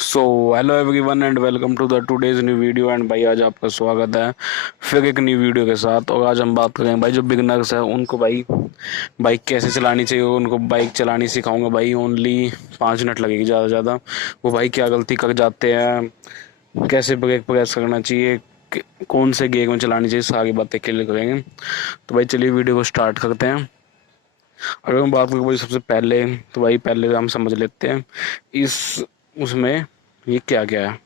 So hello everyone and welcome to the today's new video. And भाई आज आपका स्वागत है फिर एक न्यू वीडियो के साथ। और आज हम बात करेंगे भाई जो बिगनर्स है उनको भाई बाइक कैसे चलानी चाहिए। उनको बाइक चलानी सिखाऊंगा भाई। ओनली 5 मिनट लगेगी ज़्यादा से ज़्यादा। वो भाई क्या गलती कर जाते हैं, कैसे ब्रेक प्रेस करना चाहिए, कौन से गियर में चलानी चाहिए, सारी बातें क्लियर करेंगे। तो भाई चलिए वीडियो को स्टार्ट करते हैं। अगर हम बात करें भाई सबसे पहले, तो भाई पहले हम समझ लेते हैं इस उसमें ये क्या क्या है।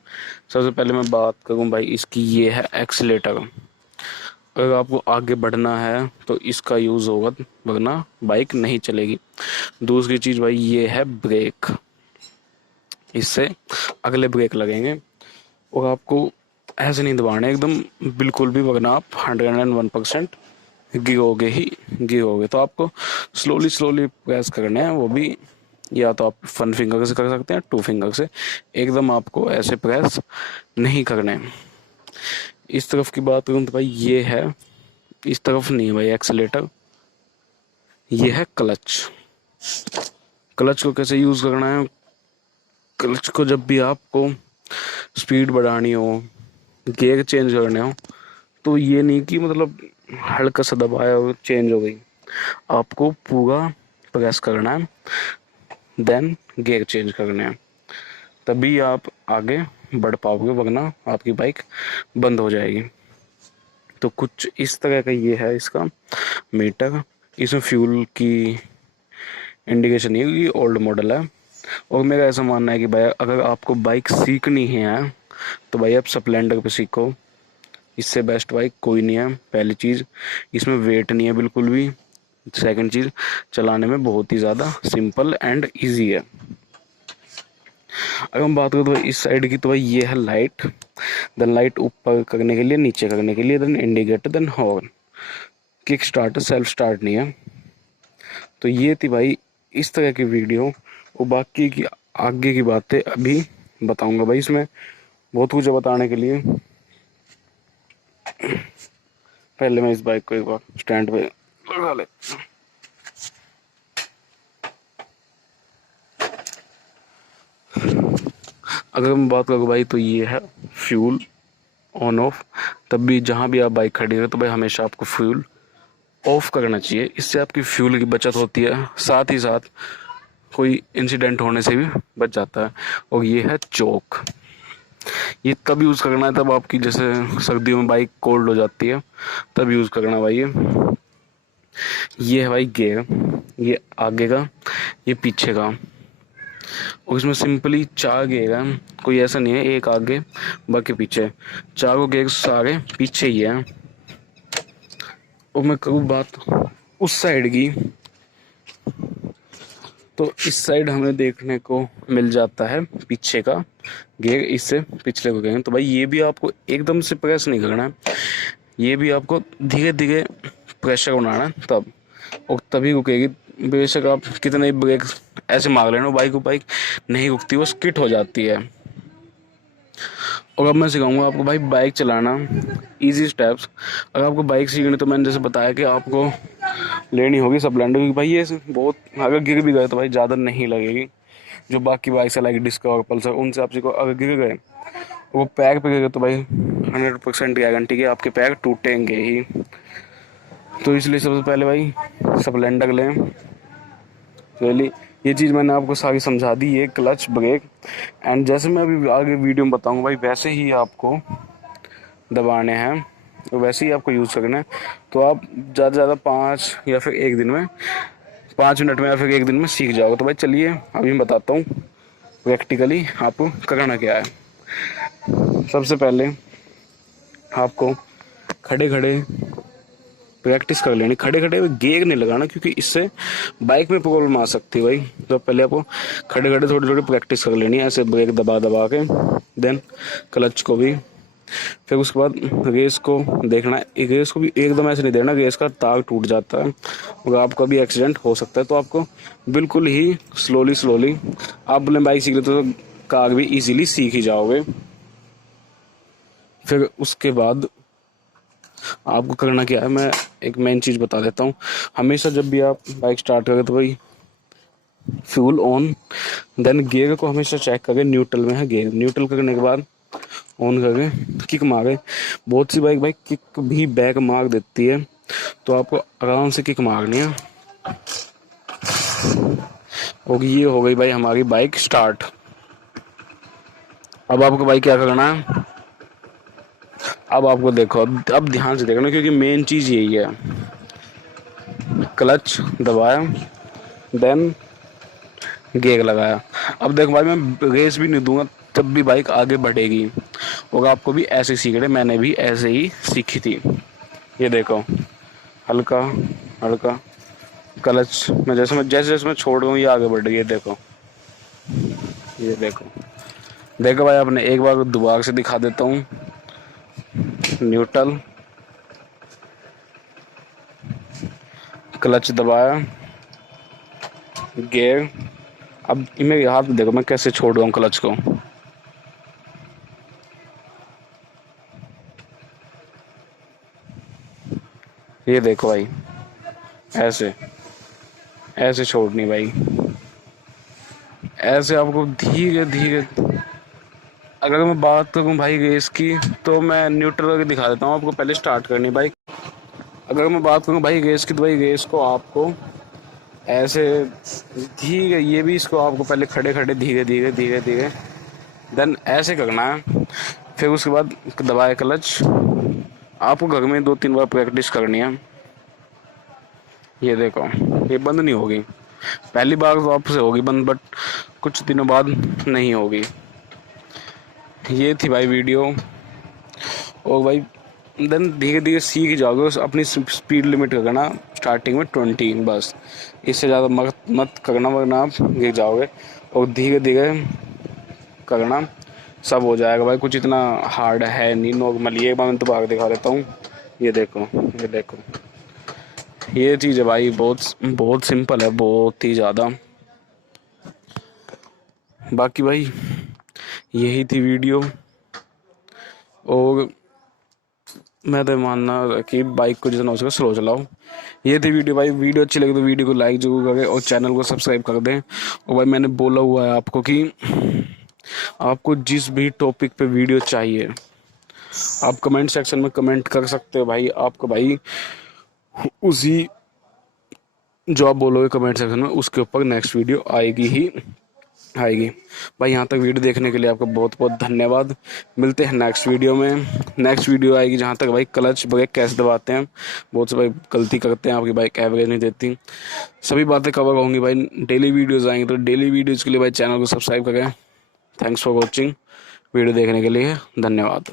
सबसे पहले मैं बात करूं भाई इसकी, ये है एक्सीलेटर। अगर आपको आगे बढ़ना है तो इसका यूज़ होगा, वरना बाइक नहीं चलेगी। दूसरी चीज़ भाई ये है ब्रेक, इससे अगले ब्रेक लगेंगे। और आपको ऐसे नहीं दबाना एकदम बिल्कुल भी, वरना आप 101% गिरोगे। तो आपको स्लोली स्लोली प्रेस करना है, वो भी या तो आप 1 फिंगर से कर सकते हैं, 2 फिंगर से। एकदम आपको ऐसे प्रेस नहीं करने हैं। इस तरफ की बात करूँ तो भाई ये है, इस तरफ नहीं है भाई एक्सीलेटर, ये है क्लच। क्लच को कैसे यूज़ करना है, क्लच को जब भी आपको स्पीड बढ़ानी हो, गियर चेंज करने हो, तो ये नहीं कि मतलब हल्का सा दबाया और चेंज हो गई। आपको पूरा प्रेस करना है, देन गियर चेंज करने हैं, तभी आप आगे बढ़ पाओगे, वरना आपकी बाइक बंद हो जाएगी। तो कुछ इस तरह का ये है इसका मीटर। इसमें फ्यूल की इंडिकेशन नहीं है, ये ओल्ड मॉडल है। और मेरा ऐसा मानना है कि भाई अगर आपको बाइक सीखनी है तो भाई आप स्प्लेंडर पे सीखो। इससे बेस्ट बाइक कोई नहीं है। पहली चीज़, इसमें वेट नहीं है बिल्कुल भी। सेकंड चीज़, चलाने में बहुत ही ज़्यादा सिंपल एंड इजी है। अगर हम बात करें तो इस साइड की, तो भाई ये है लाइट। देन लाइट ऊपर करने के लिए, नीचे करने के लिए, then indicator, then horn. Kick start, self start नहीं है। तो ये थी भाई इस तरह की वीडियो। और बाकी की आगे की बातें अभी बताऊंगा भाई। इसमें बहुत कुछ है बताने के लिए। पहले मैं इस बाइक को एक बार स्टैंड पे लगा ले। अगर मैं बात करूँ भाई, तो ये है फ्यूल ऑन ऑफ। तब भी जहाँ भी आप बाइक खड़ी है तो भाई हमेशा आपको फ्यूल ऑफ करना चाहिए। इससे आपकी फ्यूल की बचत होती है, साथ ही साथ कोई इंसिडेंट होने से भी बच जाता है। और ये है चोक। ये तब यूज़ करना है तब आपकी, जैसे सर्दियों में बाइक कोल्ड हो जाती है, तब यूज़ करना भाई। ये है भाई गियर, ये आगे का, ये पीछे का। और इसमें सिंपली 4 गियर हैं, कोई ऐसा नहीं है एक आगे बाकी पीछे। चारों गियर सारे पीछे ही हैं। और मैं करूँ बात उस साइड की, तो इस साइड हमें देखने को मिल जाता है पीछे का गियर, इससे पिछले को गियर। तो भाई ये भी आपको एकदम से प्रेस नहीं करना है, ये भी आपको धीरे धीरे प्रेशर बनाना है तब, और तभी रुकेगी। बेशक आप कितने ब्रेक ऐसे मार लेना, बाइक नहीं रुकती, वो स्किट हो जाती है। और अब मैं सिखाऊंगा आपको भाई बाइक चलाना, इजी स्टेप्स। अगर आपको बाइक सीखनी तो मैंने जैसे बताया कि आपको लेनी होगी स्प्लेंडर, क्योंकि भाई ये बहुत, अगर गिर भी गए तो भाई ज़्यादा नहीं लगेगी। जो बाकी बाइक्स है लाइक डिस्कवर, पल्सर, उनसे आप सीखो। अगर गिर गए, वो पैर पे गिर गए, तो भाई 100% गारंटी कि आपके पैर टूटेंगे ही। तो इसलिए सबसे पहले भाई स्प्लेंडर लें। पहले ये चीज़ मैंने आपको सारी समझा दी, ये क्लच ब्रेक। एंड जैसे मैं अभी आगे वीडियो में बताऊंगा भाई, वैसे ही आपको दबाने हैं, तो वैसे ही आपको यूज़ करना है। तो आप ज़्यादा से ज़्यादा 5 या फिर 1 दिन में, 5 मिनट में या फिर 1 दिन में सीख जाओगे। तो भाई चलिए अभी मैं बताता हूँ प्रैक्टिकली आपको करना क्या है। सबसे पहले आपको खड़े खड़े प्रैक्टिस कर लेनी, खड़े खड़े गियर नहीं लगाना, क्योंकि इससे बाइक में प्रॉब्लम आ सकती है भाई। तो पहले आपको खड़े खड़े थोड़ी थोड़ी प्रैक्टिस कर लेनी है, ऐसे ब्रेक दबा दबा के, देन क्लच को भी। फिर उसके बाद रेस को देखना है। रेस को भी एकदम ऐसे नहीं देना, रेस का तार टूट जाता है और आपका भी एक्सीडेंट हो सकता है। तो आपको बिल्कुल ही स्लोली स्लोली, आप बोले बाइक सीख लेते तो कार भी इजीली सीख ही जाओगे। फिर उसके बाद आपको करना क्या है, मैं एक मेन चीज़ बता देता हूँ। हमेशा जब भी आप बाइक स्टार्ट करें तो भाई फ्यूल ऑन, देन गियर को हमेशा चेक करें न्यूट्रल में है गियर, न्यूट्रल करने के बाद ऑन करके किक मारे। बहुत सी बाइक भाई किक भी बैक मार देती है, तो आपको आराम से किक मारनी है। और ये हो गई भाई हमारी बाइक स्टार्ट। अब आपको भाई क्या करना है, अब आपको देखो, अब ध्यान से देखना क्योंकि मेन चीज़ यही है। क्लच दबाया, देन गियर लगाया। अब देखो भाई मैं रेस भी नहीं दूंगा तब भी बाइक आगे बढ़ेगी, और आपको भी ऐसे सीखना, मैंने भी ऐसे ही सीखी थी। ये देखो हल्का हल्का क्लच में जैसे जैसे मैं छोड़ रहा हूँ ये आगे बढ़ रही है। देखो ये देखो, देखो भाई आपने एक बार दोबारा से दिखा देता हूँ। न्यूट्रल, क्लच दबाया, गियर। अब मेरे हाथ में देखो मैं कैसे छोड़ रहा हूँ क्लच को। ये देखो भाई, ऐसे ऐसे छोड़नी भाई, ऐसे आपको धीरे धीरे। अगर मैं बात करूँ भाई रेस की, तो मैं न्यूट्रल करके दिखा देता हूँ आपको, पहले स्टार्ट करनी बाइक। अगर मैं बात करूँ भाई रेस की, तो भाई रेस को आपको ऐसे धीरे, ये भी इसको आपको पहले खड़े खड़े धीरे धीरे धीरे धीरे, देन ऐसे करना है। फिर उसके बाद दबाए क्लच। आपको घर में 2-3 बार प्रैक्टिस करनी है। ये देखो ये बंद नहीं होगी, पहली बार तो आपसे होगी बंद, बट कुछ दिनों बाद नहीं होगी। ये थी भाई वीडियो। और भाई देन धीरे धीरे सीख जाओगे। अपनी स्पीड लिमिट करना स्टार्टिंग में 20, बस इससे ज़्यादा मत करना, वरना आप गिर जाओगे। और धीरे धीरे करना, सब हो जाएगा भाई, कुछ इतना हार्ड है नहीं, नॉर्मल। ये बार मैं तो भाग दिखा देता हूँ। ये देखो ये देखो, ये चीज़ है भाई, बहुत बहुत सिंपल है, बहुत ही ज़्यादा। बाकी भाई यही थी वीडियो। और मैं तो मानना कि बाइक को जितना हो सके स्लो चलाओ। ये थी वीडियो भाई। वीडियो अच्छी लगी तो वीडियो को लाइक जरूर करें और चैनल को सब्सक्राइब कर दें। और भाई मैंने बोला हुआ है आपको कि आपको जिस भी टॉपिक पे वीडियो चाहिए आप कमेंट सेक्शन में कमेंट कर सकते हो भाई। आपको भाई उसी जो आप बोलोगे कमेंट सेक्शन में, उसके ऊपर नेक्स्ट वीडियो आएगी ही आएगी। भाई यहाँ तक वीडियो देखने के लिए आपका बहुत बहुत धन्यवाद। मिलते हैं नेक्स्ट वीडियो में। नेक्स्ट वीडियो आएगी जहाँ तक भाई क्लच ब्रेक कैसे दबाते हैं, बहुत से भाई गलती करते हैं, आपकी बाइक एवरेज नहीं देती, सभी बातें कवर होंगी भाई। डेली वीडियोज़ आएंगी, तो डेली वीडियोज़ के लिए भाई चैनल को सब्सक्राइब करें। Thanks for watching. वीडियो देखने के लिए धन्यवाद।